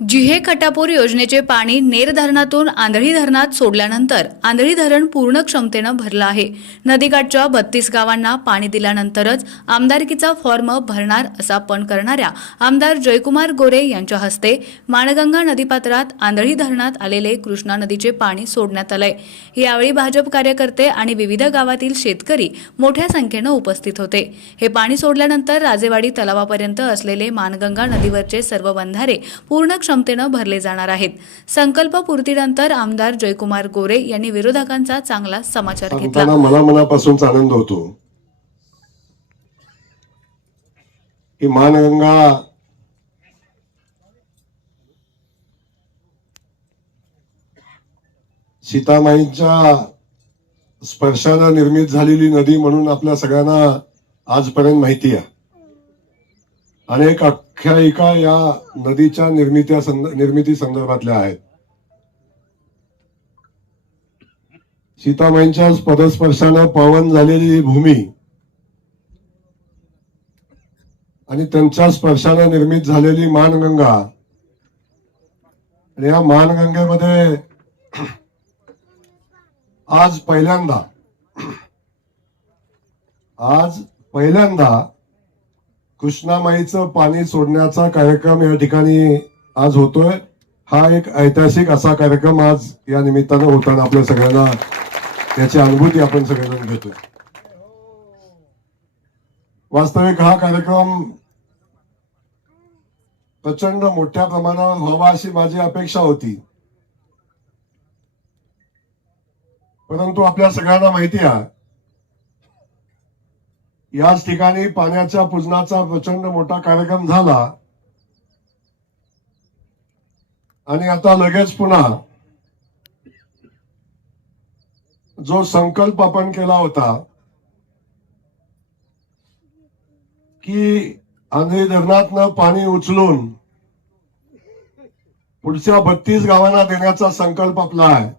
जिहे खटापूर योजनेचे पाणी नेर धरणातून आंधळी धरणात सोडल्यानंतर आंधळी धरण पूर्ण क्षमतेनं भरलं आहे. नदीकाठच्या 32 गावांना पाणी दिल्यानंतरच आमदारकीचा फॉर्म भरणार असा पण करणाऱ्या आमदार जयकुमार गोरे यांच्या हस्ते माणगंगा नदीपात्रात आंधळी धरणात आलेले कृष्णा नदीचे पाणी सोडण्यात आलंय. यावेळी भाजप कार्यकर्ते आणि विविध गावातील शेतकरी मोठ्या संख्येनं उपस्थित होते. हे पाणी सोडल्यानंतर राजेवाडी तलावापर्यंत असलेले माणगंगा नदीवरचे सर्व बंधारे पूर्ण क्षमतेनं भरले जाणार आहेत. संकल्प पूर्तीनंतर आमदार जयकुमार गोरे यांनी विरोधकांचा चांगला समाचार घेतला. मला मनापासून आनंद होतो की माणगंगा सीतामाईंच्या स्पर्शानं निर्मित झालेली नदी म्हणून आपल्या सगळ्यांना आजपर्यंत माहिती आहे. अनेक आख्यायिका या नदीच्या निर्मिती संदर्भातल्या आहेत. सीतामाईंच्या पदस्पर्शानं पावन झालेली भूमी आणि त्यांच्या स्पर्शानं निर्मित झालेली माणगंगा, आणि या माणगंगेमध्ये आज पहिल्यांदा कृष्णामाईचं पाणी सोडण्याचा कार्यक्रम या ठिकाणी आज होतोय. हा एक ऐतिहासिक असा कार्यक्रम आज या निमित्तानं होताना आपल्या सगळ्यांना याची अनुभूती आपण सगळेजण घेतोय. वास्तविक हा कार्यक्रम प्रचंड मोठ्या प्रमाणावर व्हावा अशी माझी अपेक्षा होती, परंतु आपल्या सगळ्यांना माहिती आहे याच ठिकाणी पाण्याच्या पूजनाचा प्रचंड मोठा कार्यक्रम झाला आणि आता लगेच पुन्हा जो संकल्प आपण केला होता की आंधळी धरणातनं पाणी उचलून पुढच्या 32 गावांना देण्याचा संकल्प आपला आहे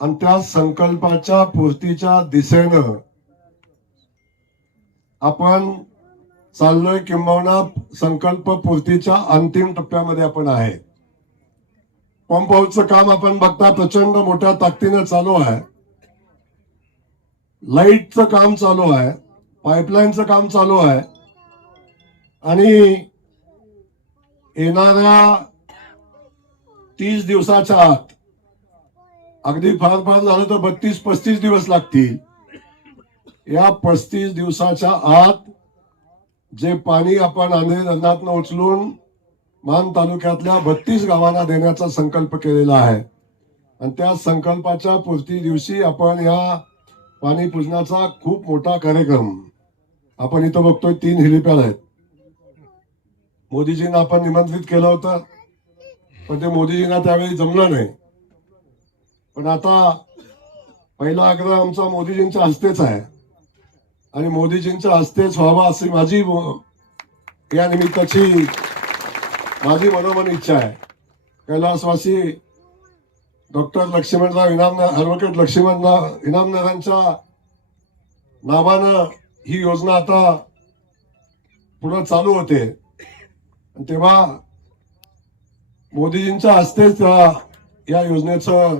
आणि त्या संकल्पाच्या पूर्तीच्या दिशेनं आपण चाललोय, किंबहुना संकल्प पूर्तीच्या अंतिम टप्प्यामध्ये आपण आहे. पंप हाऊसचं काम आपण बघता प्रचंड मोठ्या ताकदीनं चालू आहे. लाईटचं काम चालू आहे, पाईपलाईनचं काम चालू आहे आणि येणाऱ्या 30 दिवसाच्या आत, अगदी फार झालं तर 32-35 दिवस लागतील, या 35 दिवसाच्या आत जे पाणी आपण आंधळी धरणातनं उचलून मान तालुक्यातल्या 32 गावांना देण्याचा संकल्प केलेला आहे. आणि त्या संकल्पाच्या पूर्ती दिवशी आपण या पाणी पूजनाचा खूप मोठा कार्यक्रम आपण इथं बघतोय. 3 हेलिपॅड आहेत. मोदीजींना आपण निमंत्रित केलं होतं, पण ते मोदीजींना त्यावेळी जमलं नाही. पण आता पहिला आग्रह आमचा मोदीजींच्या हस्तेच आहे आणि मोदीजींच्या हस्तेच व्हावा अशी माझी या निमित्ताची माझी मनोमन इच्छा आहे. कैलासवासी डॉक्टर लक्ष्मणराव इनामदार, ॲडव्होकेट लक्ष्मणराव इनामदारांच्या नावानं ही योजना आता पुढे चालू होते. तेव्हा मोदीजींच्या हस्तेच या योजनेचं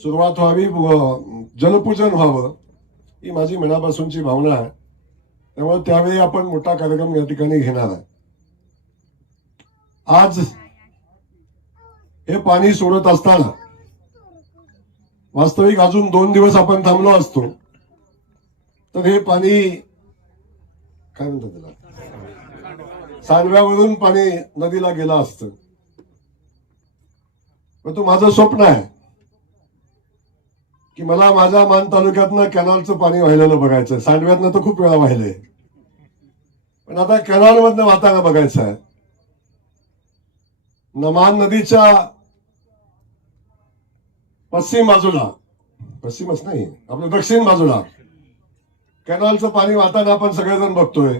सुरुवात व्हावी, जलपूजन व्हावं, ही माझी मनापासूनची भावना आहे. त्यामुळे त्यावेळी आपण मोठा कार्यक्रम या ठिकाणी घेणार आहे. आज हे पाणी सोडत असताना वास्तविक अजून 2 दिवस आपण थांबलो असतो तर हे पाणी काय म्हणतात त्याला, सांडव्यावरून पाणी नदीला गेलं असतं. परंतु माझं स्वप्न आहे की मला माझ्या मान तालुक्यातनं कॅनॉलचं पाणी वाहिलेलं बघायचं. सांडव्यातनं तर खूप वेळा वाहिलंय, पण आता कॅनॉल मधनं वाहताना बघायचं आहे. मान नदीच्या पश्चिम बाजूला, पश्चिमच नाही आपलं दक्षिण बाजूला कॅनॉलचं पाणी वाहताना आपण सगळेजण बघतोय.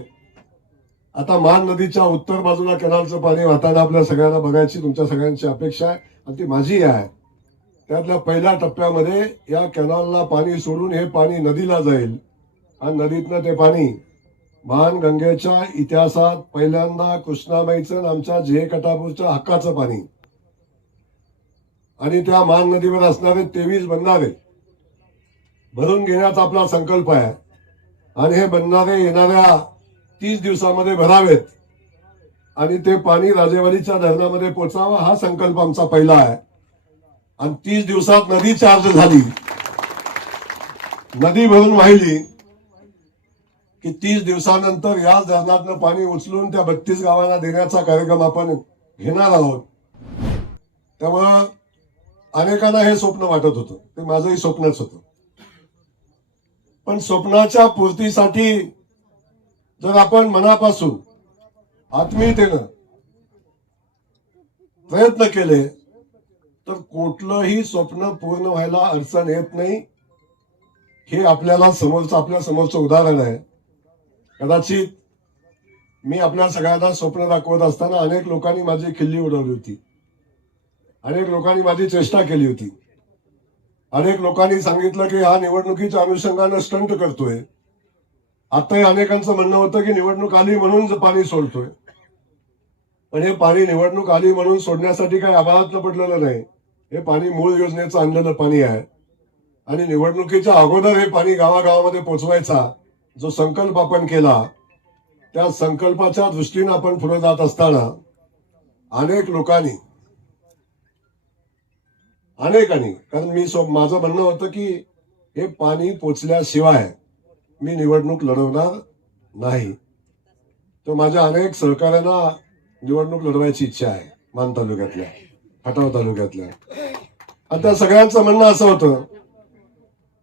आता मान नदीच्या उत्तर बाजूला कॅनॉलचं पाणी वाहताना आपल्या सगळ्यांना बघायची तुमच्या सगळ्यांची अपेक्षा आहे आणि ती माझी आहे. त्यातल्या पहिल्या टप्प्यामध्ये या कॅनॉलला पाणी सोडून हे पाणी नदीला जाईल आणि नदीतनं ते पाणी महान गंगेच्या इतिहासात पहिल्यांदा कृष्णामाईचं आणि आमच्या जे कटापूरच्या हक्काचं पाणी आणि त्या महान नदीवर असणारे 23 बंधारे भरून घेण्याचा आपला संकल्प आहे आणि हे बंधारे येणाऱ्या 30 दिवसामध्ये भरावेत आणि ते पाणी राजेवाडीच्या धरणामध्ये पोचावं हा संकल्प आमचा पहिला आहे. आणि 30 दिवसात नदी चार्ज झाली, नदी भरून वाहिली की 30 दिवसानंतर या धरणातनं पाणी उचलून त्या 32 गावांना देण्याचा कार्यक्रम आपण घेणार आहोत. त्यामुळं अनेकांना हे स्वप्न वाटत होतं, ते माझंही स्वप्नच होतं. पण स्वप्नाच्या पूर्तीसाठी जर आपण मनापासून आत्मीयतेनं प्रयत्न केले तर कुठलंही स्वप्न पूर्ण व्हायला अडचण येत नाही. हे आपल्या समोरचं उदाहरण आहे. कदाचित मी आपल्या सगळ्यांना स्वप्न दाखवत असताना अनेक लोकांनी माझी खिल्ली उडवली होती, अनेक लोकांनी माझी चेष्टा केली होती, अनेक लोकांनी सांगितलं की हा निवडणुकीच्या अनुषंगानं स्टंट करतोय. आताही अनेकांचं म्हणणं होतं की निवडणूक आली म्हणून पाणी सोडतोय. पण हे पाणी निवडणूक आली म्हणून सोडण्यासाठी काही आभाळातलं पडलेलं नाही. हे पाणी मूळ योजनेचं आणलेलं पाणी आहे आणि निवडणुकीच्या अगोदर हे पाणी गावागावामध्ये पोचवायचा जो संकल्प आपण केला, त्या संकल्पाच्या दृष्टीनं आपण पुढे जात असताना अनेक लोकांनी कारण माझं म्हणणं होतं की हे पाणी पोचल्याशिवाय मी निवडणूक लढवणार नाही. तर माझ्या अनेक सहकाऱ्यांना निवडणूक लढवायची इच्छा आहे मान तालुक्यातल्या, खटाव तालुक्यातल्या. आणि त्या सगळ्यांचं म्हणणं असं होतं,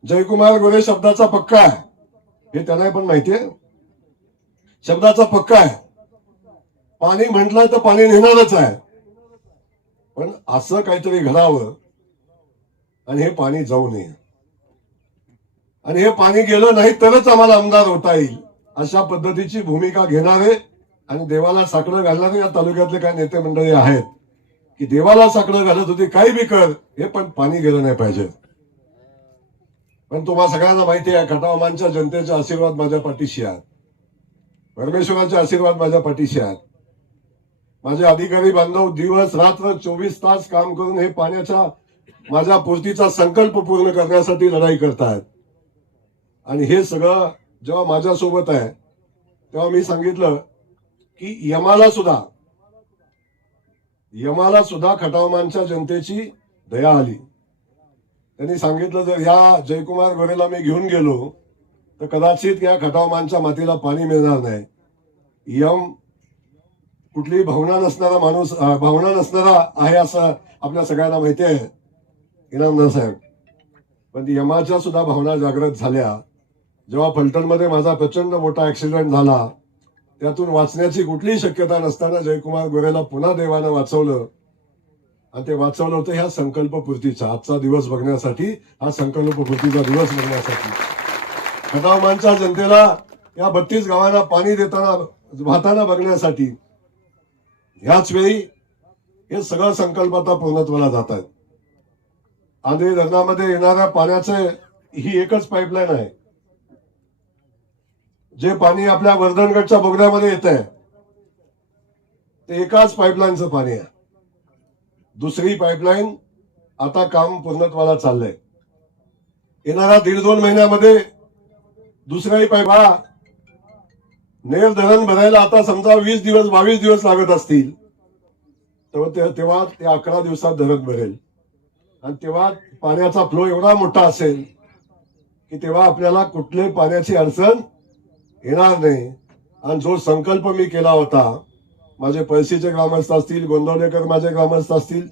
जयकुमार गोरे शब्दाचा पक्का आहे, हे त्यांना पण माहितीये, शब्दाचा पक्का आहे. पाणी म्हटलं तर पाणी नेणारच आहे, पण असं काहीतरी घडावं आणि हे पाणी जाऊ नये आणि हे पाणी गेलं नाही तरच आम्हाला आमदार होता येईल अशा पद्धतीची भूमिका घेणारे आणि देवाला साकडं घालणारे या तालुक्यातले काही नेते मंडळी आहेत की देवाला साकडं घालत होते, काही बी कर, हे पण पाणी गेलं नाही पाहिजे. पण तुम्हाला सगळ्यांना माहिती आहे, खटावमानच्या जनतेचे आशीर्वाद माझ्या पाठीशी आहेत, परमेश्वराचे आशीर्वाद माझ्या पाठीशी आहेत. माझे अधिकारी बांधव दिवस रात्र 24 तास काम करून हे पाण्याच्या माझ्या पूर्तीचा संकल्प पूर्ण करण्यासाठी लढाई करतायत. आणि हे सगळं जेव्हा माझ्यासोबत आहे तेव्हा मी सांगितलं की यमाला सुद्धा खटावमानच्या जनतेची दया आली. त्यांनी सांगितलं जर या जयकुमार गोरेला मी घेऊन गेलो तर कदाचित या खटावमानच्या मातीला पाणी मिळणार नाही. यम कुठली भावना नसणारा आहे असं आपल्या सगळ्यांना माहिती आहे इनामदार साहेब. पण यमाच्या सुद्धा भावना जागृत झाल्या. जेव्हा फलटणमध्ये माझा प्रचंड मोठा ऍक्सिडेंट झाला, त्यातून वाचण्याची कुठलीही शक्यता नसताना जयकुमार गोरेला पुन्हा देवानं वाचवलं आणि ते वाचवलं होतं ह्या संकल्पपूर्तीचा आजचा दिवस बघण्यासाठी, हा संकल्पपूर्तीचा दिवस बघण्यासाठी. खटावमानच्या जनतेला या 32 गावांना पाणी देताना वाहताना बघण्यासाठी. ह्याच वेळी हे सगळं संकल्प आता पूर्णत्वाला जात आहेत. आंधळी धरणामध्ये येणाऱ्या पाण्याचे ही एकच पाईपलाईन आहे. जे पाणी आपल्या वर्धनगडच्या बोगद्यामध्ये येत आहे ते एकाच पाईपलाईनचं पाणी आहे. दुसरी पाईपलाईन आता काम पूर्णत्वाला चाललंय. येणाऱ्या 1.5-2 महिन्यामध्ये दुसराही पाईप नेर धरण भरायला आता समजा 20 दिवस 22 दिवस लागत असतील तेव्हा ते 11 दिवसात धरण भरेल आणि तेव्हा पाण्याचा फ्लो एवढा मोठा असेल की तेव्हा आपल्याला कुठल्याही पाण्याची अडचण येणार नाही. आणि जो संकल्प मी केला होता, माझे पळशीचे ग्रामस्थ असतील, गोंदवलेकर माझे ग्रामस्थ असतील,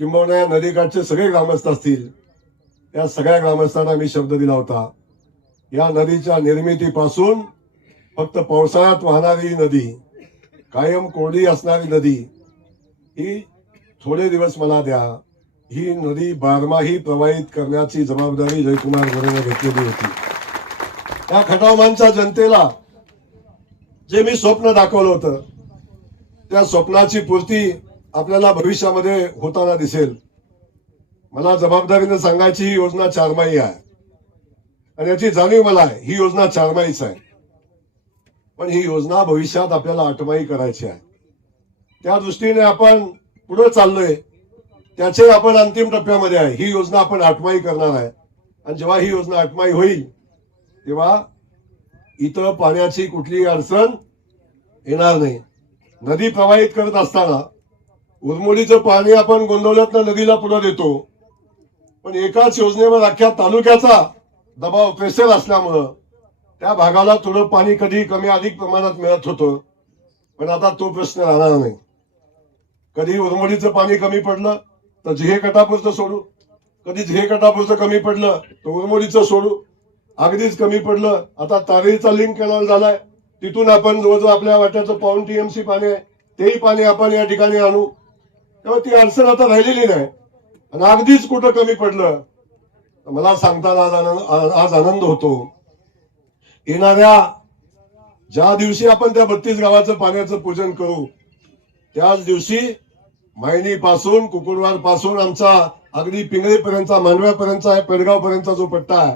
किंबहुना या नदीकाठचे सगळे ग्रामस्थ असतील, या सगळ्या ग्रामस्थांना मी शब्द दिला होता, या नदीच्या निर्मितीपासून फक्त पावसाळ्यात वाहणारी ही नदी, कायम कोरडी असणारी नदी, ही थोडे दिवस मला द्या. ही नदी बारमाही प्रवाहित करण्याची जबाबदारी जयकुमार गोरेने घेतलेली होती. या खटावमानच्या जनतेला जे मी स्वप्न दाखवलं होतं त्या स्वप्नाची पूर्ती आपल्याला भविष्यामध्ये होताना दिसेल. मला जबाबदारीने सांगायची ही योजना 4 माही आहे आणि याची जाणीव मला आहे, ही योजना 4 माहीच आहे. पण ही योजना भविष्यात आपल्याला आटमाई करायची आहे. त्या दृष्टीने आपण पुढे चाललोय. त्याचे आपण अंतिम टप्प्यामध्ये आहे. ही योजना आपण आटमाई करणार आहे. आणि जेव्हा ही योजना आटमाई होईल तेव्हा इथं पाण्याची कुठलीही अडचण येणार नाही. नदी प्रवाहित करत असताना उरमोडीचं पाणी आपण गोंदवल्यातनं नदीला पुढे देतो, पण एकाच योजनेवर अख्ख्या तालुक्याचा दबाव प्रेशर असल्यामुळं त्या भागाला थोडं पाणी कधी कमी अधिक प्रमाणात मिळत होतं. पण आता तो प्रश्न राहणार नाही. कधी उरमोडीचं पाणी कमी पडलं तर झिहे कटापूरचं सोडू, कधी झिहे कटापूरचं कमी पडलं तर उरमोडीचं सोडू. अगदीच कमी पडलं आता तारेचा लिंक कॅनॉल झालाय, तिथून आपण जवळजवळ आपल्या वाट्याचं 1.5 TMC पाणी आहे, तेही पाणी आपण या ठिकाणी आणू. तेव्हा ती अडचण आता राहिलेली नाही. आणि अगदीच कुठं कमी पडलं तर मला सांगताना आज आनंद होतो. येणाऱ्या ज्या दिवशी आपण त्या 32 गावाचं पाण्याचं पूजन करू त्याच दिवशी मायनी पासून कुकुरवार पासून आमचा अगदी पिंगळीपर्यंतचा मांडव्यापर्यंतचा पेडगाव पर्यंतचा जो पट्टा आहे,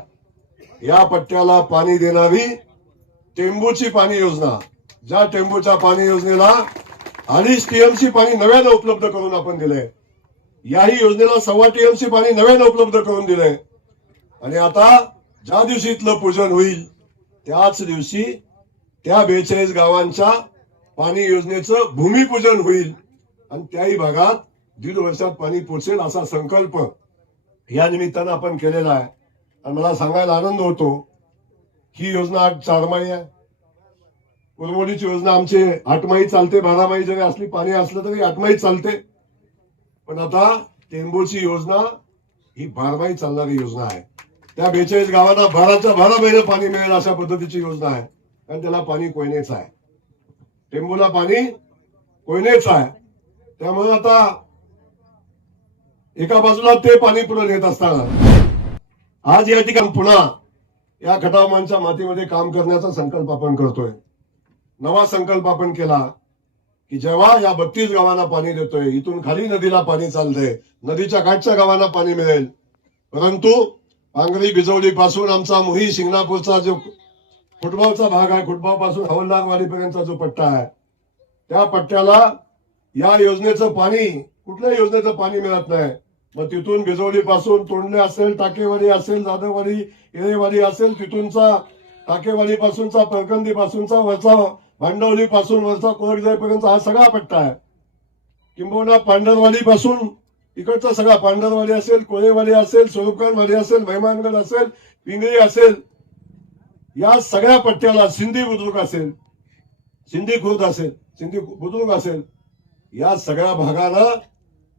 या पट्ट्याला पाणी देणारी टेंबूची पाणी योजना, ज्या टेंबूच्या पाणी योजनेला 2.5 TMC पाणी नव्यानं उपलब्ध करून आपण दिलंय, याही योजनेला 1.25 TMC पाणी नव्यानं उपलब्ध करून दिलंय. आणि आता ज्या दिवशी इथलं पूजन होईल त्याच दिवशी त्या 42 गावांच्या पाणी योजनेचं भूमिपूजन होईल. आणि त्याही भागात 1.5 वर्षात पाणी पोचेल असा संकल्प या निमित्तानं आपण केलेला आहे. आणि मला सांगायला आनंद होतो ही योजना 4 माही आहे. उरमोडीची योजना आमची 8 माही चालते, 12 माही जरी असली पाणी असलं तरी 8 माही चालते. पण आता टेंबूची योजना ही 12 माही चालणारी योजना आहे. त्या 42 गावांना 12च्या 12 महिने पाणी मिळेल अशा पद्धतीची योजना आहे. कारण त्याला पाणी कोयनेच आहे, टेंबूला पाणी कोयनेच आहे. त्यामुळे आता एका बाजूला ते पाणी पुढे नेत असताना आज या ठिकाणी पुन्हा या खटावमानच्या मातीमध्ये काम करण्याचा संकल्प आपण करतोय. नवा संकल्प आपण केला की जेव्हा या 32 गावांना पाणी देतोय, इथून खाली नदीला पाणी चालतंय, नदीच्या काठच्या गावांना पाणी मिळेल. परंतु पांगरी बिजवली पासून आमचा मोही शिंगणापूरचा जो खुटबावचा भाग आहे, खुटबाव पासून हवलदारवाडीपर्यंतचा जो पट्टा आहे, त्या पट्ट्याला या योजनेचं पाणी कुठल्याही योजनेचं पाणी मिळत नाही. मग तिथून बिजवली पासून तोंडले असेल, टाकेवाडी असेल, जाधववाडी, येळेवाडी असेल, तिथूनचा टाकेवाडी पासूनचा, परकंदी पासूनचा, वरचा भांडवली पासून वरचा कोरगजाईपर्यंत हा सगळा पट्टा आहे. किंबहुना पांढरवाडी पासून इकडचा सगळा पांढरवाडी असेल, कोळेवाडी असेल, स्वरूपखानवाडी असेल, मेहमानगड असेल, पिंगळी असेल, या सगळ्या पट्ट्याला सिंधी बुद्रुक असेल, सिंधी खुर्द असेल, सिंधी बुद्रुक असेल, या सगळ्या भागाला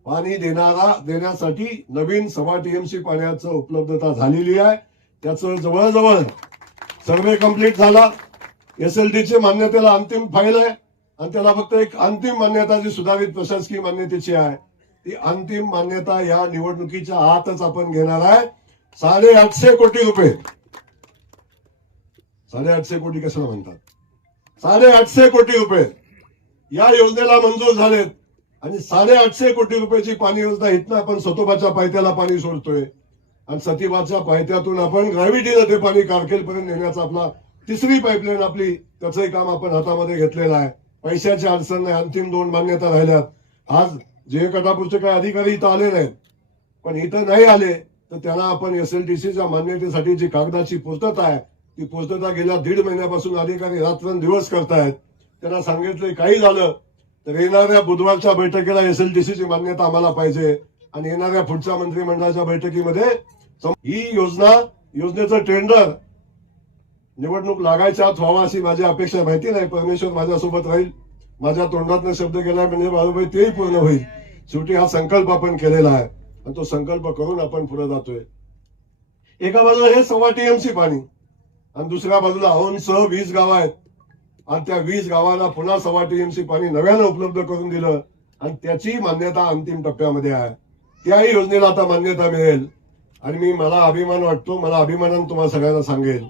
पाणी देण्यासाठी नवीन 1.25 TMC पाण्याचं उपलब्धता झालेली आहे. त्याचं जवळजवळ सर्वे कंप्लीट झाला. SLD ची मान्यतेला अंतिम फाईल आहे आणि त्याला फक्त एक अंतिम मान्यता जी सुधारित प्रशासकीय मान्यतेची आहे, ती अंतिम मान्यता या निवडणुकीच्या आतच आपण घेणार आहे. 850 कोटी रुपये, 850 कोटी कशाला म्हणतात, 850 कोटी रुपये या योजनेला मंजूर झालेत. आणि 850 कोटी रुपयाची पाणी योजना इथनं आपण सतोबाच्या पायथ्याला पाणी सोडतोय आणि सतीबाच्या पायथ्यातून आपण ग्रॅव्हिटीनं ते पाणी कारखेलपर्यंत नेण्याचा आपला 3री पाईपलाईन आपली, त्याचंही काम आपण हातामध्ये घेतलेलं आहे. पैशाची अडचण नाही, अंतिम 2 मान्यता राहिल्यात. आज जे कटापूरचे काही अधिकारी इथं आले नाहीत, पण इथं नाही आले तर त्यांना आपण SLTCच्या मान्यतेसाठी जी कागदाची पूर्तता आहे ती पूर्तता गेल्या 1.5 महिन्यापासून अधिकारी रात्रंदिवस करतायत. त्यांना सांगितलं काही झालं तर येणाऱ्या बुधवारच्या बैठकीला SLTCची मान्यता आम्हाला पाहिजे आणि येणाऱ्या पुढच्या मंत्रिमंडळाच्या बैठकीमध्ये ही योजनेचं टेंडर निवडणूक लागायच्या आत व्हावा अशी माझी अपेक्षा. माहिती नाही, परमेश्वर माझ्यासोबत राहील. माझ्या तोंडातनं शब्द गेला म्हणजे बाळूभाई तेही पूर्ण होईल. शेवटी हा संकल्प आपण केलेला आहे आणि तो संकल्प करून आपण पुढे जातोय. एका बाजूला हे 1.25 TMC पाणी आणि दुसऱ्या बाजूला औंधसह 20 गाव आहेत आणि त्या 20 गावांना पुन्हा 1.25 TMC पाणी नव्यानं उपलब्ध करून दिलं आणि त्याची मान्यता अंतिम टप्प्यामध्ये आहे. त्याही योजनेला आता मान्यता मिळेल. आणि मला अभिमान वाटतो, मला अभिमानानं तुम्हाला सगळ्यांना सांगेल,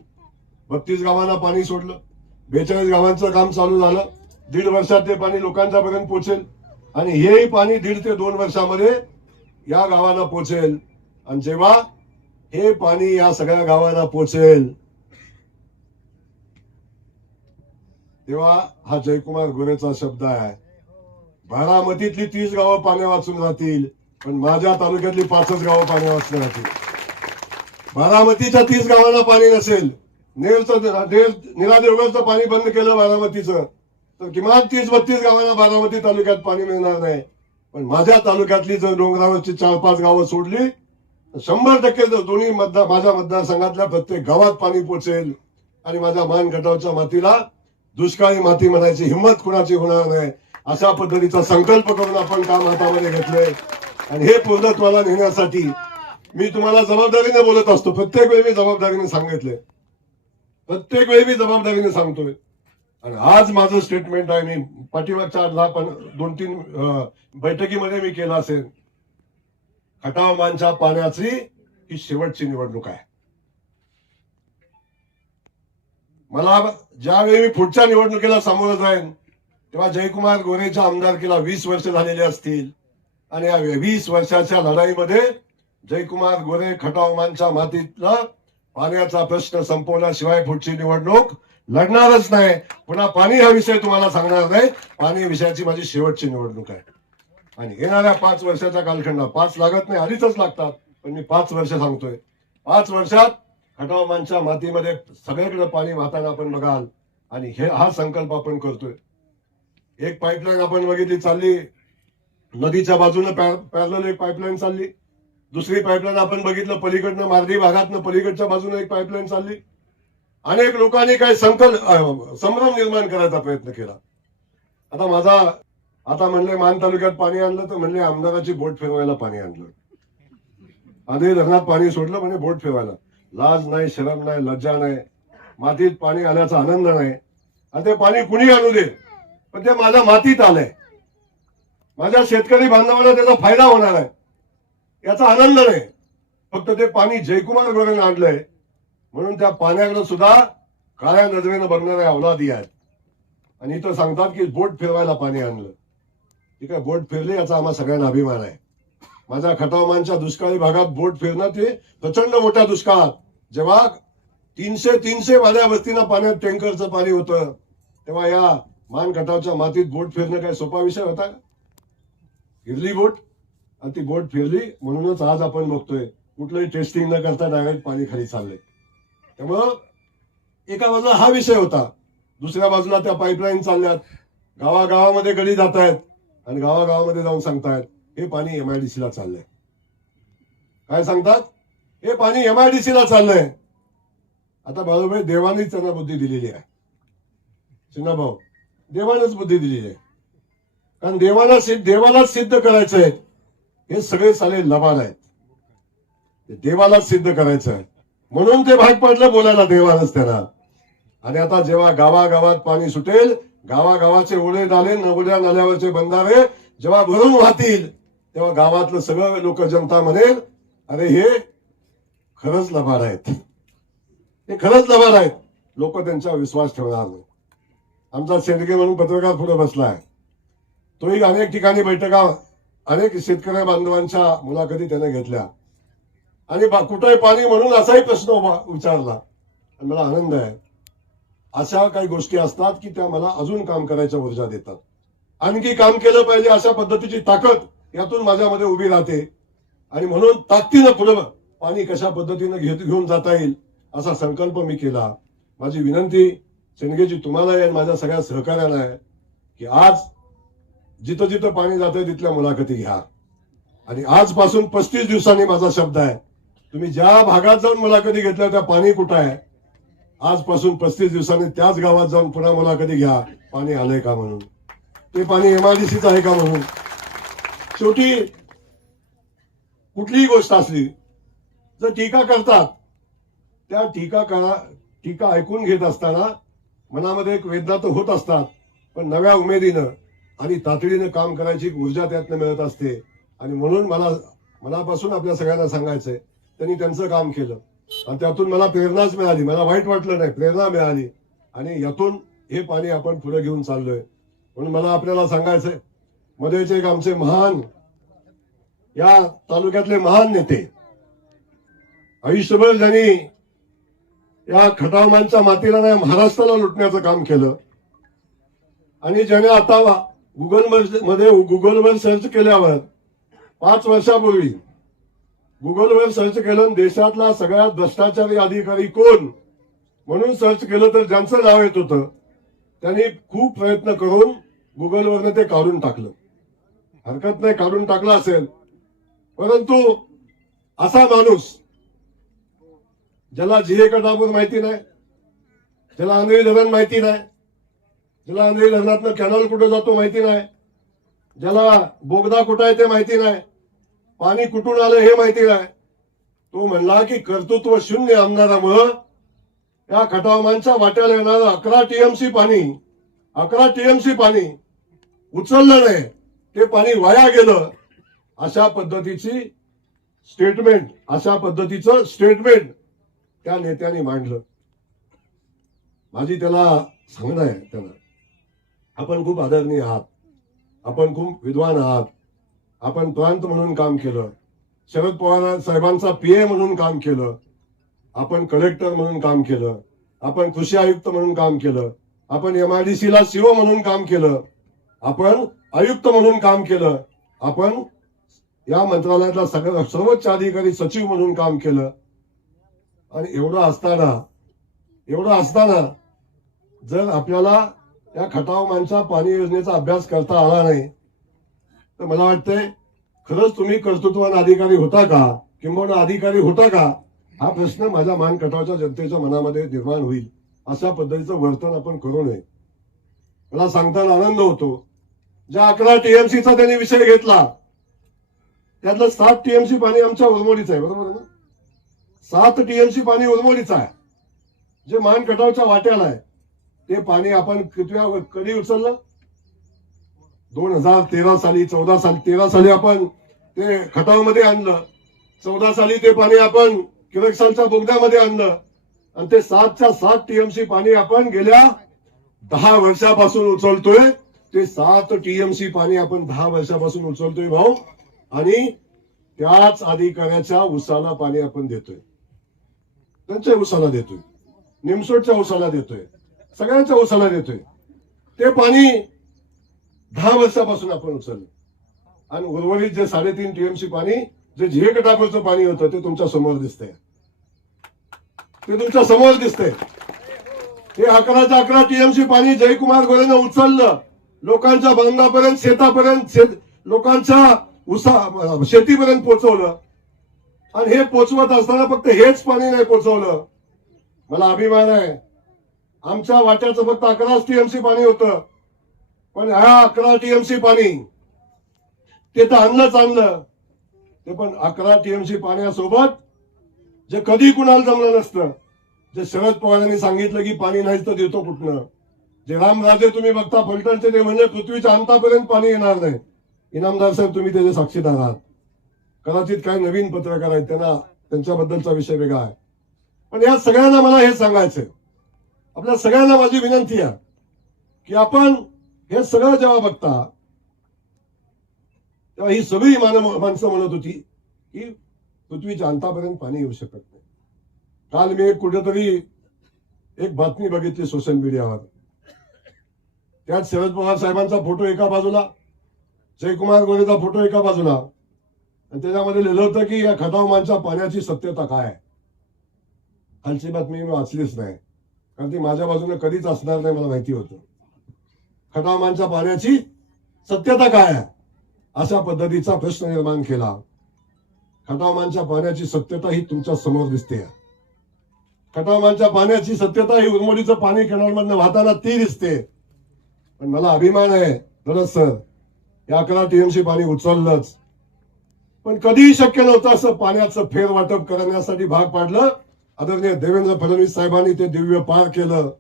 32 गावांना पाणी सोडलं, 42 गावांचं काम चालू झालं. 1.5 वर्षात ते पाणी लोकांच्या पर्यंत पोहोचेल आणि हेही पाणी 1.5 ते 2 वर्षामध्ये या गावांना पोहोचेल. आणि जेव्हा हे पाणी या सगळ्या गावांना पोहोचेल तेव्हा हा जयकुमार गोरेचा शब्द आहे, बारामतीतली 30 गावं पाण्या वाचून राहतील, पण माझ्या तालुक्यातली 5च गावं पाण्या वाचून राहतील. बारामतीच्या 30 गावांना पाणी नसेल, निरा देवगडचं पाणी बंद केलं बारामतीचं, तर किमान 30-32 गावांना बारामती तालुक्यात पाणी मिळणार नाही. पण माझ्या तालुक्यातली जर डोंगरावरची 4-5 गावं सोडली तर 100% दोन्ही माझ्या मतदारसंघातल्या प्रत्येक गावात पाणी पोचेल आणि माझ्या मान गटावच्या मातीला दुष्काळी माती म्हणायची हिंमत कुणाची होणार नाही. अशा पद्धतीचा संकल्प करून आपण काम हातामध्ये घेतलंय आणि हे पूर्णत्वाला नेण्यासाठी मी तुम्हाला जबाबदारीने बोलत असतो. प्रत्येक वेळी मी जबाबदारीने सांगितले, प्रत्येक वेळी मी जबाबदारीने सांगतोय. आणि आज माझं स्टेटमेंट आहे, मी पाठीमागच्या 2-3 बैठकीमध्ये मी केलं असेल, खटाव मानच्या पाण्याची ही शेवटची निवडणूक आहे. मला ज्यावेळी मी पुढच्या निवडणुकीला सामोरं जाईन तेव्हा जयकुमार गोरेच्या आमदारकीला 20 वर्ष झालेली असतील आणि या 20 वर्षाच्या लढाईमध्ये जयकुमार गोरे खटाव मानच्या मातीतला पाण्याचा प्रश्न संपवल्याशिवाय पुढची निवडणूक लढणारच नाही. पुन्हा पाणी हा विषय तुम्हाला सांगणार नाही. पाणी विषयाची माझी शेवटची निवडणूक आहे आणि येणाऱ्या 5 वर्षाच्या कालखंडात 5 लागत नाही, 2.5च लागतात, पण मी 5 वर्ष सांगतोय. 5 वर्षात खटाव मानच्या मातीमध्ये सगळीकडे पाणी वाहताना आपण बघाल आणि हा संकल्प आपण करतोय. एक पाईपलाईन आपण बघितली चालली, नदीच्या बाजूने पॅरलल एक पाईपलाईन चालली. दुसरी पाईपलाईन आपण बघितलं पलीकडनं मार्डी भागातनं पलीकडच्या बाजूने एक पाईपलाईन चालली. अनेक लोकांनी काही संभ्रम निर्माण करायचा प्रयत्न केला. आता म्हणले मान तालुक्यात पाणी आणलं तर म्हणले आमदाराची बोट फिरवायला पाणी आणलं, आधी धरणात पाणी सोडलं म्हणजे बोट फिरवायला. लाज नाही, शरम नाही, लज्जा नाही, मातीत पाणी आल्याचा आनंद नाही. आणि ते पाणी कुणी आणू दे, पण ते माझ्या मातीत आलंय, माझ्या शेतकरी बांधवांना त्याचा फायदा होणार आहे याचा आनंद नाही. फक्त ते पाणी जयकुमार गोरेने आणलंय म्हणून त्या पाण्याकडे सुद्धा काळ्या नजरेनं बघणाऱ्या अवलादी आहेत. आणि इथं सांगतात की बोट फिरवायला पाणी आणलं. ठीक आहे, बोट फिरली याचा आम्हा सगळ्यांना अभिमान आहे. माझ्या खटावमानच्या दुष्काळी भागात बोट फिरणं ते प्रचंड मोठ्या दुष्काळात जेव्हा 300 वाड्या वस्तीनं पाण्यात टँकरचं पाणी होतं तेव्हा या मान खटावच्या मातीत बोट फिरणं काय सोपा विषय होता का? फिरली बोट आणि ती बोट फिरली म्हणूनच आज आपण बघतोय कुठलंही टेस्टिंग न करता डायरेक्ट पाणी खाली चाललंय. त्यामुळं एका बाजूला हा विषय होता, दुसऱ्या बाजूला त्या पाईपलाईन चालल्यात, गावागावामध्ये गडी जात आहेत आणि गावागावामध्ये जाऊन सांगतायत हे पाणी MIDC ला चाललंय. काय सांगतात? हे पाणी MIDC ला चाललंय. आता बरोबर देवानेच त्यांना बुद्धी दिलेली आहे. चिन्नाभाऊ, देवानेच बुद्धी दिलेली आहे. कारण देवालाच सिद्ध करायचंय. हे सगळे साले लबाड आहेत, देवालाच सिद्ध करायचं आहे म्हणून ते भाग पडलं बोलायला देवानच त्यांना. आणि आता जेव्हा गावागावात पाणी सुटेल, गावागावाचे ओढे नाले, नवड्या नाल्यावरचे बंधारे जेव्हा भरून वाहतील तेव्हा गावातलं सगळं लोक जनता म्हणेल अरे हे खरंच लबाड आहेत, हे खरंच लबाड आहेत. लोक त्यांच्यावर विश्वास ठेवणार नाही. आमचा शेंडगे म्हणून पत्रकार पुढे बसलाय, तोही अनेक ठिकाणी बैठका, अनेक शेतकरी बांधवांच्या मुलाखती त्याने घेतल्या आणि कुठे पाणी म्हणून असाही प्रश्न विचारला. मला आनंद आहे, अशा काही गोष्टी असतात की त्या मला अजून काम करायच्या ऊर्जा देतात. आणखी काम केलं पाहिजे अशा पद्धतीची ताकद यातून माझ्यामध्ये उभी राहते आणि म्हणून ताकदीनं पुढे पाणी कशा पद्धतीनं घेऊन जाता येईल असा संकल्प मी केला. माझी विनंती शेंडगेजी तुम्हाला आणि माझ्या सगळ्या सहकार्याला आहे की आज जिथं जिथं पाणी जातंय तिथल्या मुलाखती घ्या. आणि आजपासून 35 दिवसांनी माझा शब्द आहे, तुम्ही ज्या भागात जाऊन मुलाखती घेतल्या त्या पाणी कुठं आहे, आजपासून 35 दिवसांनी त्याच गावात जाऊन पुन्हा मुलाखती घ्या, पाणी आलंय का म्हणून, ते पाणी MIDCच आहे का म्हणून. शेवटी कुठलीही गोष्ट असली जर टीका करतात, त्या टीका ऐकून घेत असताना मनामध्ये एक वेदना तर होत असतात, पण नव्या उमेदीनं आणि तातडीनं काम करायची एक ऊर्जा त्यातनं मिळत असते. आणि म्हणून मला मनापासून आपल्या सगळ्यांना सांगायचंय, त्यांनी त्यांचं काम केलं आणि त्यातून मला प्रेरणाच मिळाली, मला वाईट वाटलं नाही, प्रेरणा मिळाली आणि यातून हे पाणी आपण पुढे घेऊन चाललोय. म्हणून मला आपल्याला सांगायचंय, मध्येचे एक आमचे महान, या तालुक्यातले महान नेते, आयुष्यभर ज्यांनी या खटावमानच्या मातीला नाही महाराष्ट्राला लुटण्याचं काम केलं, आणि ज्याने आता गुगलवर सर्च केल्यावर 5 वर्षापूर्वी गुगलवर सर्च केलं आणि देशातला सगळ्यात भ्रष्टाचारी अधिकारी कोण म्हणून सर्च केलं तर ज्यांचं नाव येत होतं त्यांनी खूप प्रयत्न करून गुगलवरनं ते काढून टाकलं. हरकत नाही, काढून टाकलं असेल, परंतु असा माणूस ज्याला जिहे कटापूर माहिती नाही, ज्याला आंधळी धरण माहिती नाही, ज्याला आंधळी धरणातनं कॅनल कुठे जातो माहिती नाही, ज्याला बोगदा कुठं आहे ते माहिती नाही, पाणी कुठून आलं हे माहिती नाही, तो म्हणला की कर्तृत्व शून्य आमदारामुळं या खटावमानच्या वाट्याला येणारं 11 टीएमसी पाणी उचललं नाही, ते पाणी वाया गेलं. अशा पद्धतीचं स्टेटमेंट त्या नेत्यांनी मांडलं. माझी त्याला सांगणं आहे, त्याला आपण खूप आदरणीय आहात, आपण खूप विद्वान आहात, आपण प्रांत म्हणून काम केलं, शरद पवार साहेबांचा पीए म्हणून काम केलं, आपण कलेक्टर म्हणून काम केलं, आपण कृषी आयुक्त म्हणून काम केलं, आपण MIDCला सीओ म्हणून काम केलं, आपण आयुक्त म्हणून काम केलं, आपण या मंत्रालयातला सर्वोच्च अधिकारी सचिव म्हणून काम केलं. आणि एवढं असताना जर आपल्याला या खटावमानच्या पाणी योजनेचा अभ्यास करता आला नाही तर मला वाटतंय खरंच तुम्ही कर्तृत्वान अधिकारी होता का, किंबहुना अधिकारी होता का, हा प्रश्न माझ्या मान खटावच्या जनतेच्या मनामध्ये निर्माण होईल. अशा पद्धतीचं वर्तन आपण करू नये. मला सांगताना आनंद होतो, ज्या 11 टीएमसीचा त्यांनी विषय घेतला त्यातलं 7 टीएमसी पाणी आमच्या उरमोडीचं आहे, बरोबर ना? 7 टीएमसी पाणी उरमोडीचं आहे, जे मान खटावच्या वाट्याला आहे. ते पाणी आपण कधी उचललं? 2013 साली, 13 साली आपण ते खटावमध्ये आणलं, 14 साली ते पाणी आपण किरकसालच्या बोगद्यामध्ये आणलं, आणि ते 7 टीएमसी पाणी आपण गेल्या 10 वर्षापासून उचलतोय. ते 7 टीएमसी पाणी आपण 10 वर्षापासून उचलतोय भाऊ, आणि त्याच अधिकाऱ्याच्या उसाला पाणी आपण देतोय, त्यांच्या उसाला देतोय, निमसोडच्या उसाला देतोय, सगळ्यांच्या उसाला देतोय. ते पाणी 10 वर्षापासून आपण उचललं. आणि उर्वरित जे 3.5 टीएमसी पाणी जे जिहे कटापूरचं पाणी होतं ते तुमच्या समोर दिसतंय, हे 11 टीएमसी पाणी जयकुमार गोरेनं उचललं, लोकांच्या बांधापर्यंत, शेतापर्यंत, लोकांच्या शेतीपर्यंत पोहोचवलं. आणि हे पोचवत असताना फक्त हेच पाणी नाही पोचवलं, मला अभिमान आहे, आमच्या वाट्याचं फक्त 11 टीएमसी पाणी होतं, पण ह्या 11 टीएमसी पाणी ते तर आणलं, ते पण 11 टीएमसी पाण्यासोबत जे कधी कुणाला जमलं नसतं, जे शरद पवारांनी सांगितलं की पाणी नाही तर देतो कुठनं, जे रामराजे तुम्ही बघता फलटणचे, ते म्हणजे पृथ्वीच्या अंतापर्यंत पाणी येणार नाही. इनामदार साहेब तुम्ही त्याचे साक्षीदार आहात. कदाचित काही नवीन पत्रकार आहेत, त्यांच्याबद्दलचा विषय वेगळा आहे. पण या सगळ्यांना मला हे सांगायचंय, आपल्या सगळ्यांना माझी विनंती आहे की आपण हे सगळं जेव्हा बघता तेव्हा ही सगळी माणसं म्हणत होती की पृथ्वीच्या अंतापर्यंत पाणी येऊ शकत नाही. काल मी कुठेतरी एक बातमी बघितली सोशल मीडियावर, त्यात शरद पवार साहेबांचा फोटो एका बाजूला, जयकुमार गोरेचा फोटो एका बाजूला, आणि त्याच्यामध्ये लिहिलं होतं की या खटावमानच्या पाण्याची सत्यता काय आहे. खालची बातमी मी वाचलीच नाही, कारण ती माझ्या बाजूने कधीच असणार नाही, मला माहिती होतं. खटावमानच्या पाण्याची सत्यता काय आहे अशा पद्धतीचा प्रश्न निर्माण केला. खटावमानच्या पाण्याची सत्यता ही तुमच्या समोर दिसते. खटावमानच्या पाण्याची सत्यता ही उरमोडीचं पाणी कॅनलमधनं वाहताना ती दिसते. पण मला अभिमान आहे खरंच सर, या 11 टीएमसी पाणी उचललंच, पण कधीही शक्य नव्हतं असं पाण्याचं फेर वाटप करण्यासाठी भाग पाडलं. आदरणीय देवेंद्र फडणवीस साहेबांनी ते दिव्य पार केलं,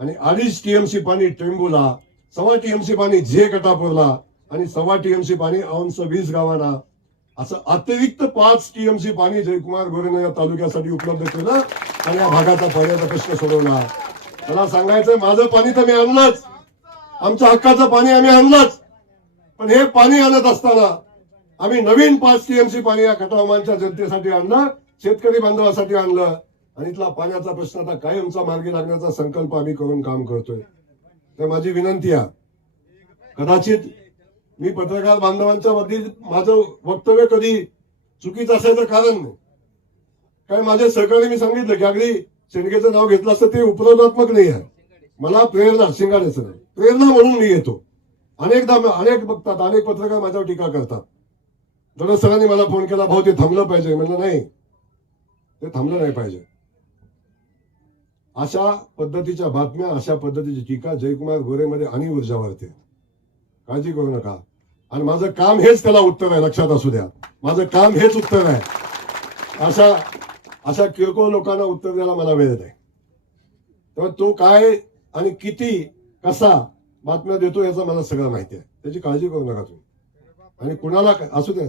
आणि 2.5 टीएमसी पाणी टेंबूला, 1.25 टीएमसी पाणी जिहे कटापूरला, आणि 1.25 टीएमसी पाणी औंस 20 गावांना, असं अतिरिक्त 5 टीएमसी पाणी जयकुमार गोरेनं या तालुक्यासाठी उपलब्ध केलं, आणि या भागाचा पाण्याचा प्रश्न सोडवला. मला सांगायचंय, माझं पाणी तर मी आणलंच, आमच्या हक्काचं पाणी आम्ही आणलंच, पण हे पाणी आणत असताना आम्ही नवीन 5 टीएमसी पाणी या खटावमानच्या जनतेसाठी आणलं, शेतकरी बांधवासाठी आणलं, आणि इथला पाण्याचा प्रश्न आता कायमचा मार्गी लागण्याचा संकल्प आम्ही करून काम करतोय. तर माझी विनंती आहे, कदाचित मी पत्रकार बांधवांच्या मध्ये माझं वक्तव्य कधी चुकीचं असायचं कारण नाही. काय माझे सहकारी मी सांगितलं की अगदी शेंडगेचं नाव घेतलं असतं ते उपरोधात्मक नाही आहे. मला प्रेरणा, शिंगाडेचं नाही, प्रेरणा म्हणून मी येतो. अनेक बघतात, अनेक पत्रकार माझ्यावर टीका करतात. दररोज सरांनी मला फोन केला, भाऊ ते थांबलं पाहिजे. म्हणलं नाही, ते थांबलं नाही पाहिजे. अशा पद्धतीच्या बातम्या, अशा पद्धतीची टीका जयकुमार गोरेमध्ये आणि ऊर्जा वाढते. काळजी करू नका. आणि माझं काम हेच त्याला उत्तर आहे, लक्षात असू द्या. माझं काम हेच उत्तर आहे. अशा किरकोळ लोकांना उत्तर द्यायला मला वेळ नाही. तेव्हा तो काय आणि किती कसा बातम्या देतो याचं मला सगळं माहिती आहे. त्याची काळजी करू नका तुम्ही. आणि कुणाला असू द्या,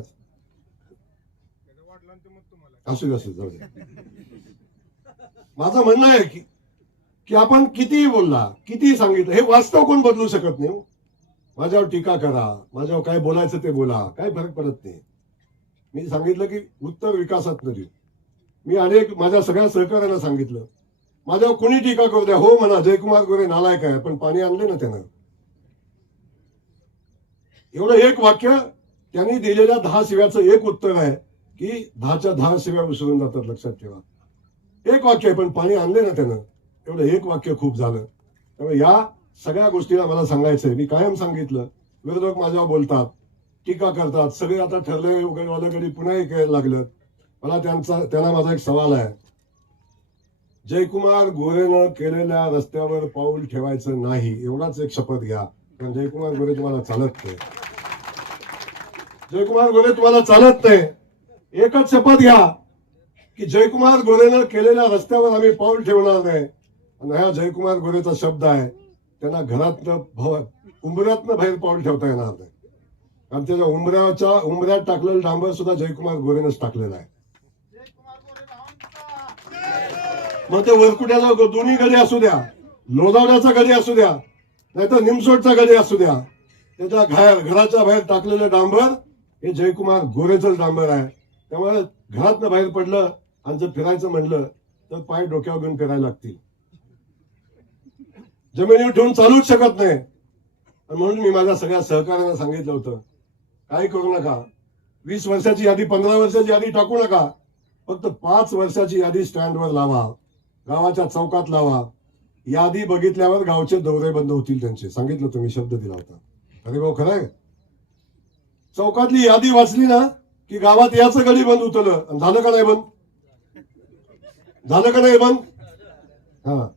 जाऊ द्या. माझं म्हणणं आहे की आपण कितीही बोलला, कितीही सांगितलं, हे वास्तव कोण बदलू शकत नाही. माझ्यावर टीका करा, माझ्यावर काय बोलायचं ते बोला, काय फरक पडत नाही. मी सांगितलं की उत्तर विकासात देऊ. मी माझ्या सगळ्या सहकार्यांना सांगितलं, माझ्यावर कुणी टीका करू द्या, हो म्हणा जयकुमार गोरे नालायक आहे, पण पाणी आणले ना त्यानं. एवढं एक वाक्य त्यांनी दिलेल्या 10 शिव्याचं एक उत्तर आहे की 10च्या 10 शिव्या विसरून जातात, लक्षात ठेवा. एक वाक्य आहे, पण पाणी आणले ना त्यानं. एवढं एक वाक्य खूप झालं. त्यामुळे या सगळ्या गोष्टीला मला सांगायचंय. मी कायम सांगितलं, विरोधक माझ्यावर बोलतात, टीका करतात, सगळे आता ठरले वाल्याकडे पुन्हा एक यायला लागलं. मला त्यांना माझा एक सवाल आहे. जयकुमार गोरेनं केलेल्या रस्त्यावर पाऊल ठेवायचं नाही, एवढाच एक शपथ घ्या. कारण जयकुमार गोरे तुम्हाला चालत नाही. जयकुमार गोरे तुम्हाला चालत नाही. एकच शपथ घ्या की जयकुमार गोरेनं केलेल्या रस्त्यावर आम्ही पाऊल ठेवणार नाही. आणि हा जयकुमार गोरेचा शब्द आहे. त्यांना उंबऱ्यातनं बाहेर पाऊल ठेवता येणार नाही. कारण त्याच्या उंबऱ्यात टाकलेलं डांबर सुद्धा जयकुमार गोरेनंच टाकलेलं आहे. मग ते वरकुट्याचा दोन्ही गडी असू द्या, लोधावड्याचा गडी असू द्या, नाहीतर निमसोडचा गडी असू द्या, त्याच्या घराच्या बाहेर टाकलेलं डांबर हे जयकुमार गोरेचंच डांबर आहे. त्यामुळे घरातनं बाहेर पडलं आणि जर फिरायचं म्हणलं तर पाय डोक्यावर घेऊन फिरायला लागतील. जमिनीवर ठेवून चालूच शकत नाही. म्हणून मी माझ्या सगळ्या सहकार्यांना सांगितलं होतं, काही करू नका. 20 वर्षाची यादी, 15 वर्षाची यादी टाकू नका. फक्त 5 वर्षाची यादी स्टँडवर लावा, गावाच्या चौकात लावा. यादी बघितल्यावर गावचे दौरे बंद होतील त्यांचे. सांगितलं तुम्ही, शब्द दिला होता. अरे भाऊ खरं आहे. चौकातली यादी वाचली ना की गावात याचं गडी बंद उतरलं. झालं का नाही बंद? झालं का नाही बंद? हा,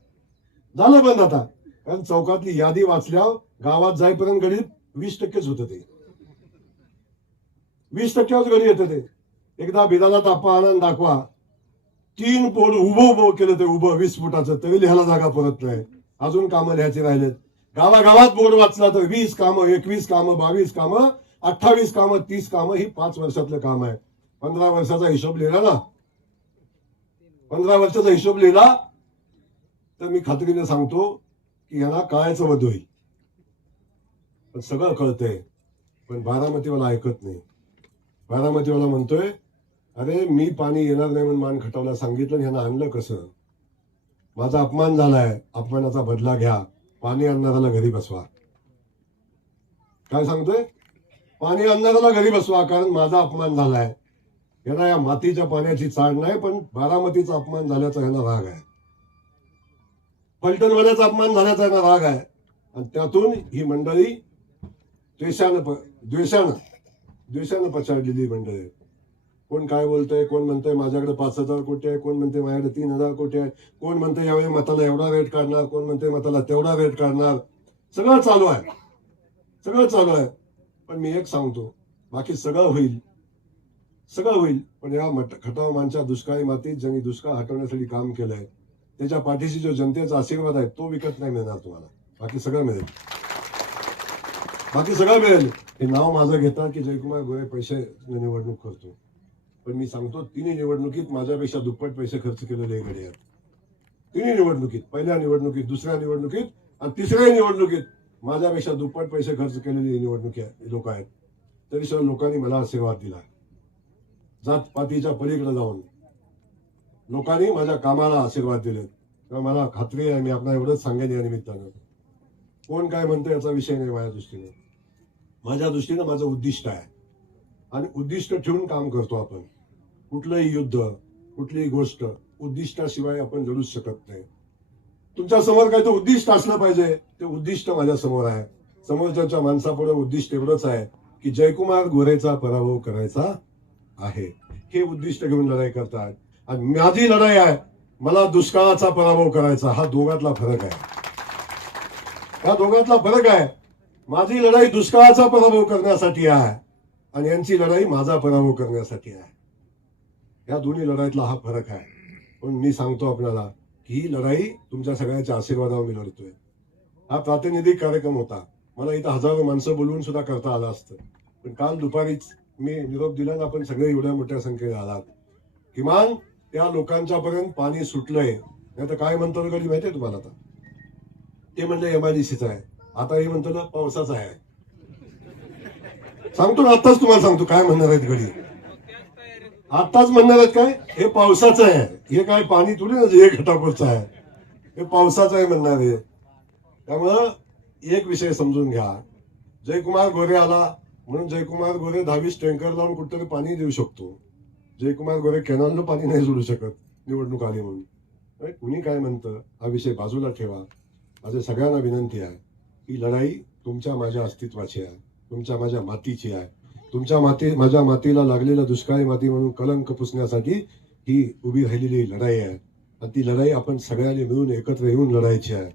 झालं बंद आता. कारण चौकातली यादी वाचल्यावर गावात जाईपर्यंत गडी 20%च होतं. ते 20%वर गडी येतं. ते एकदा बिदाला तापा आनंद दाखवा. 3 पोल उभं केलं, ते उभं 20 फुटाचं, तरी लिहायला जागा परत नाही. अजून कामं लिहायची राहिलेत. गावागावात बोर्ड वाचला तर 20 कामं, 21 कामं, 22 कामं, 28 कामं, 30 कामं, ही 5 वर्षातलं काम आहे. 15 वर्षाचा हिशोब लिहिला ना, 15 वर्षाचा हिशोब लिहिला तर मी खात्रीने सांगतो की यांना कळायचं वध होईल. पण सगळं कळतंय, पण बारामतीवाला ऐकत नाही. बारामतीवाला म्हणतोय, अरे मी पाणी येणार नाही म्हणून मान खटावला सांगितलं, यांना आणलं कसं? माझा अपमान झालाय, अपमानाचा बदला घ्या. पाणी आणणाऱ्याला घरी बसवा. काय सांगतोय? पाणी आणणाऱ्याला घरी बसवा, कारण माझा अपमान झालाय. यांना या मातीच्या पाण्याची चाड नाही, पण बारामतीचा अपमान झाल्याचा यांना राग आहे. पलटणवाल्याचा अपमान झाल्याचा यांना राग आहे. आणि त्यातून ही मंडळी द्वेषानं पछाडलेली मंडळी. कोण काय बोलतंय, कोण म्हणतंय माझ्याकडे 5,000 कोटी आहे, कोण म्हणते माझ्याकडे 3,000 कोटी आहे, कोण म्हणते यावेळी मताला एवढा रेट काढणार, कोण म्हणते मताला तेवढा रेट काढणार. सगळं चालू आहे, सगळं चालू आहे. पण मी एक सांगतो, बाकी सगळं होईल, सगळं होईल. पण या खटाव मानच्या दुष्काळी मातीत ज्यांनी दुष्काळ हटवण्यासाठी काम केलंय, त्याच्या पाठीशी जो जनतेचा आशीर्वाद आहे तो विकत नाही मिळणार तुम्हाला. बाकी सगळं मिळेल, बाकी सगळं मिळेल. हे नाव माझं घेतात की जयकुमार गोरे पैसे निवडणूक करतो. पण मी सांगतो, 3 निवडणुकीत माझ्यापेक्षा दुप्पट पैसे खर्च केलेले गडे आहेत. 3 निवडणुकीत, पहिल्या निवडणुकीत, दुसऱ्या निवडणुकीत आणि तिसऱ्या निवडणुकीत माझ्यापेक्षा दुप्पट पैसे खर्च केलेले लोक आहेत. तरी सुद्धा लोकांनी मला आशीर्वाद दिला. जातपातीच्या पलीकडे जाऊन लोकांनी माझ्या कामाला आशीर्वाद दिले. तेव्हा मला खात्री आहे, मी आपल्याला एवढंच सांगेन या निमित्तानं, कोण काय म्हणतं याचा विषय नाही माझ्या दृष्टीने. माझ्या दृष्टीनं माझं उद्दिष्ट आहे आणि उद्दिष्ट ठेवून काम करतो आपण. कुठलंही युद्ध, कुठलीही गोष्ट उद्दिष्टाशिवाय आपण लढूच शकत नाही. तुमच्या समोर काय तर उद्दिष्ट असलं पाहिजे. ते उद्दिष्ट माझ्या समोर आहे. समोरच्या माणसापुढे उद्दिष्ट एवढंच आहे की जयकुमार गोरेचा पराभव करायचा आहे. हे उद्दिष्ट घेऊन लढाई करतात. आणि माझी लढाई आहे, मला दुष्काळाचा पराभव करायचा. हा दोघातला फरक आहे. या दोघातला फरक आहे. माझी लढाई दुष्काळाचा पराभव करण्यासाठी आहे आणि यांची लढाई माझा पराभव करण्यासाठी आहे. या दोन्ही लढाईतला हा फरक आहे. पण मी सांगतो आपल्याला की ही लढाई तुमच्या सगळ्यांच्या आशीर्वादावर मी लढतोय. हा प्रातिनिधिक कार्यक्रम होता. मला इथं हजारो माणसं बोलवून सुद्धा करता आलं असतं. पण काल दुपारीच मी निरोप दिला ना, आपण सगळे एवढ्या मोठ्या संख्येने आलात. किमान त्या लोकांच्या पर्यंत पाणी सुटलंय. नाही तर काय म्हणतो कधी माहितीये तुम्हाला? आता ते म्हणलं एमआयडीसीचं आहे, आता हे म्हणतो ना पावसाचं आहे. सांगतो ना, आत्ताच तुम्हाला सांगतो काय म्हणणार आहेत घडी. आत्ताच म्हणणार आहेत काय, हे पावसाचं आहे. हे काय पाणी थोडी ना हे घटापूरचं आहे, हे पावसाचं आहे म्हणणार आहे. त्यामुळं एक विषय समजून घ्या. जयकुमार गोरे आला म्हणून जयकुमार गोरे 10-20 टँकर लावून कुठतरी पाणी देऊ शकतो. जयकुमार गोरे कॅनलनं पाणी नाही सोडू शकत निवडणूक आली म्हणून. कुणी काय म्हणतं हा विषय बाजूला ठेवा. माझे सगळ्यांना विनंती आहे, ही लढाई तुमच्या माझ्या अस्तित्वाची आहे, तुमच्या माझ्या मातीची आहे. तुमच्या माझ्या मातीला लागलेल्या दुष्काळी माती म्हणून कलंक पुसण्यासाठी ही उभी राहिलेली लढाई आहे. आणि ती लढाई आपण सगळ्यांनी मिळून एकत्र येऊन लढायची आहे.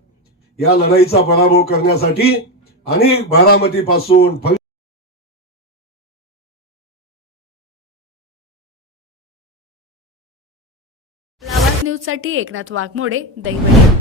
या लढाईचा पराभव करण्यासाठी अनेक बारामतीपासून लावाद न्यूजसाठी एकनाथ वाघमोडे, दहिवडी.